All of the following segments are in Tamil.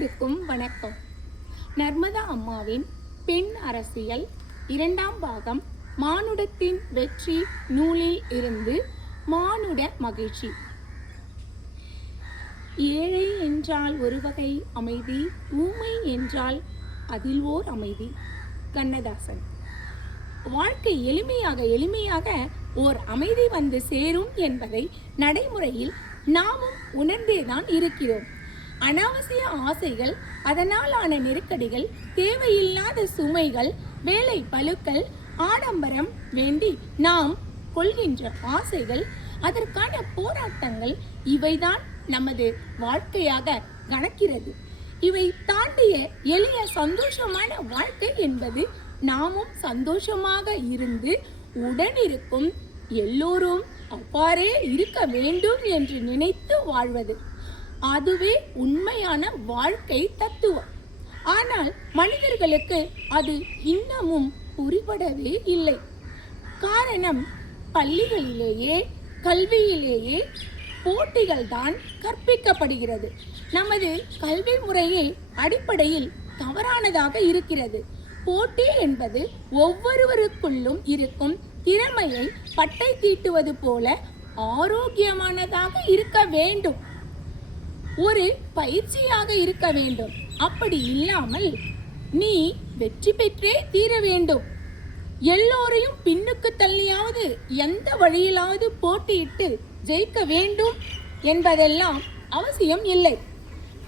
அனைவருக்கும் வணக்கம். நர்மதா அம்மாவின் பெண் அரசியல் 2ஆம் பாகம் மானுடத்தின் வெற்றி நூலில் இருந்து மானுட மகிழ்ச்சி. ஏழை என்றால் ஒரு வகை அமைதி, ஊமை என்றால் அதில் ஓர் அமைதி. கண்ணதாசன். வாழ்க்கை எளிமையாக ஓர் அமைதி வந்து சேரும் என்பதை நடைமுறையில் நாமும் உணர்ந்தேதான் இருக்கிறோம். அனாவசிய ஆசைகள், அதனாலான நெருக்கடிகள், தேவையில்லாத சுமைகள், வேலை பளுக்கள், ஆடம்பரம் வேண்டி நாம் கொள்கின்ற ஆசைகள், அதற்கான போராட்டங்கள் இவைதான் நமது வாழ்க்கையாக கணக்கிறது. இவை தாண்டிய எளிய சந்தோஷமான வாழ்க்கை என்பது நாமும் சந்தோஷமாக இருந்து உடனிருக்கும் எல்லோரும் அவ்வாறே இருக்க வேண்டும் என்று நினைத்து வாழ்வது. அதுவே உண்மையான வாழ்க்கை தத்துவம். ஆனால் மனிதர்களுக்கு அது இன்னமும் புரிபடவே இல்லை. காரணம், பள்ளிகளிலேயே கல்வியிலேயே போட்டிகள் தான் கற்பிக்கப்படுகிறது. நமது கல்வி முறையே அடிப்படையில் தவறானதாக இருக்கிறது. போட்டி என்பது ஒவ்வொருவருக்குள்ளும் இருக்கும் திறமையை பட்டை தீட்டுவது போல ஆரோக்கியமானதாக இருக்க வேண்டும், ஒரு பயிற்சியாக இருக்க வேண்டும். அப்படி இல்லாமல் நீ வெற்றி பெற்றே தீர வேண்டும், எல்லோரையும் பின்னுக்கு தள்ளியாவது எந்த வழியிலாவது போட்டியிட்டு ஜெயிக்க வேண்டும் என்பதெல்லாம் அவசியம் இல்லை.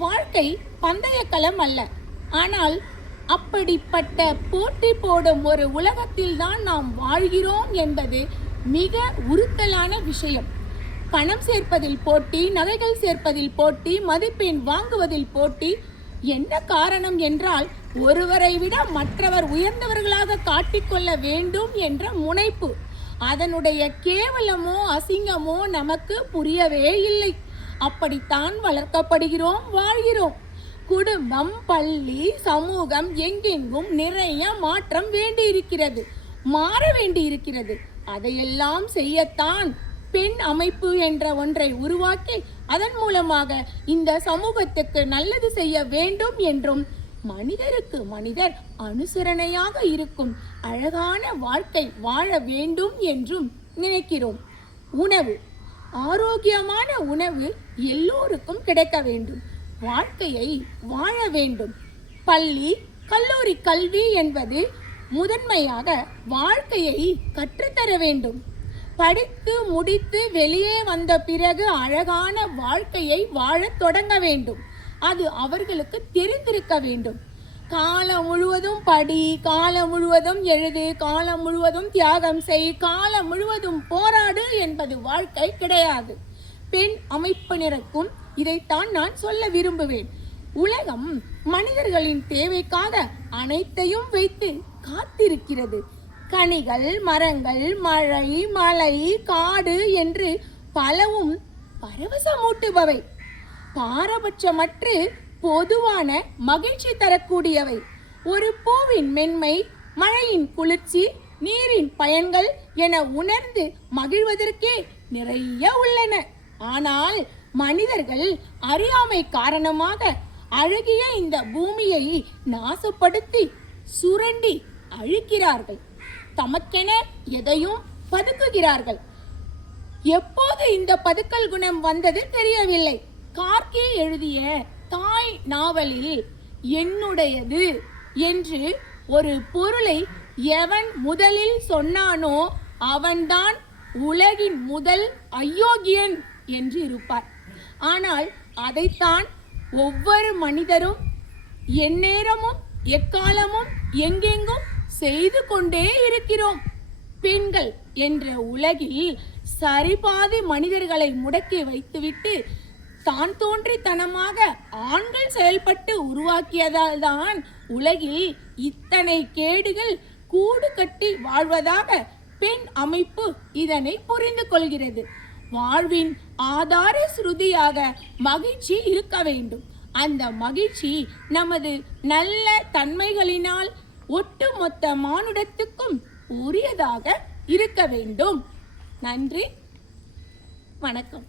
வாழ்க்கை பந்தய களம் அல்ல. ஆனால் அப்படிப்பட்ட போட்டி போடும் ஒரு உலகத்தில் தான் நாம் வாழ்கிறோம் என்பது மிக உறுத்தலான விஷயம். பணம் சேர்ப்பதில் போட்டி, நகைகள் சேர்ப்பதில் போட்டி, மதிப்பெண் வாங்குவதில் போட்டி. என்ன காரணம் என்றால், ஒருவரை விட மற்றவர் உயர்ந்தவர்களாக காட்டிக்கொள்ள வேண்டும் என்ற முனைப்பு. அதனுடைய கேவலமோ அசிங்கமோ நமக்கு புரியவே இல்லை. அப்படித்தான் வளர்க்கப்படுகிறோம், வாழ்கிறோம். குடும்பம், பள்ளி, சமூகம் எங்கெங்கும் நிறைய மாற்றம் வேண்டியிருக்கிறது, மாற வேண்டியிருக்கிறது. அதையெல்லாம் செய்யத்தான் பெண் அமைப்பு என்ற ஒன்றை உருவாக்கி அதன் மூலமாக இந்த சமூகத்துக்கு நல்லது செய்ய வேண்டும் என்றும், மனிதருக்கு மனிதர் அனுசரணையாக இருக்கும் அழகான வாழ்க்கை வாழ வேண்டும் என்றும் நினைக்கிறோம். உணவு, ஆரோக்கியமான உணவு எல்லோருக்கும் கிடைக்க வேண்டும். வாழ்க்கையை வாழ வேண்டும். பள்ளி, கல்லூரி கல்வி என்பது முதன்மையாக வாழ்க்கையை கற்றுத்தர வேண்டும். படித்து முடித்து வெளியே வந்த பிறகு அழகான வாழ்க்கையை வாழத் தொடங்க வேண்டும். அது அவர்களுக்கு தெரிந்திருக்க வேண்டும். காலம் முழுவதும் படி, காலம் முழுவதும் எழுது, காலம் முழுவதும் தியாகம் செய், காலம் முழுவதும் போராடு என்பது வாழ்க்கை கிடையாது. பெண் அமைப்பினருக்கும் இதைத்தான் நான் சொல்ல விரும்புவேன். உலகம் மனிதர்களின் தேவைக்காக அனைத்தையும் வைத்து காத்திருக்கிறது. கனிகள், மரங்கள், மழை, மலை, காடு என்று பலவும் பரவசமூட்டுபவை, பாரபட்சமற்று பொதுவான மகிழ்ச்சி தரக்கூடியவை. ஒரு பூவின் மென்மை, மழையின் குளிர்ச்சி, நீரின் பயன்கள் என உணர்ந்து மகிழ்வதற்கே நிறைய உள்ளன. ஆனால் மனிதர்கள் அறியாமை காரணமாக அழகிய இந்த பூமியை நாசப்படுத்தி சுரண்டி அழிக்கிறார்கள். தமக்கென எதையும் பதுக்குகிறார்கள். எப்போது இந்த பதுக்கல் குணம் வந்தது தெரியவில்லை. கார்கே எழுதிய தாய் நாவலில் என்னுடையது என்று ஒரு பொருளை எவன் முதலில் சொன்னானோ அவன்தான் உலகின் முதல் அயோக்கியன் என்று இருப்பார். ஆனால் அதைத்தான் ஒவ்வொரு மனிதரும் எந்நேரமும் எக்காலமும் எங்கெங்கும் செய்து கொண்டே இருக்கிறோம். பெண்கள் என்ற உலகில் சரிபாதி மனிதர்களை முடக்கி வைத்துவிட்டு தான் தோன்றித்தனமாக ஆண்கள் செயல்பட்டு உருவாக்கியதால் தான் உலகில் இத்தனை கேடுகள் கூடு கட்டி வாழ்வதாக பெண் அமைப்பு இதனை புரிந்து கொள்கிறது. வாழ்வின் ஆதார ஸ்ருதியாக மகிழ்ச்சி இருக்க வேண்டும். அந்த மகிழ்ச்சி நமது நல்ல தன்மைகளினால் ஒட்டுமொத்த மானுடத்துக்கும் உரியதாக இருக்க வேண்டும். நன்றி, வணக்கம்.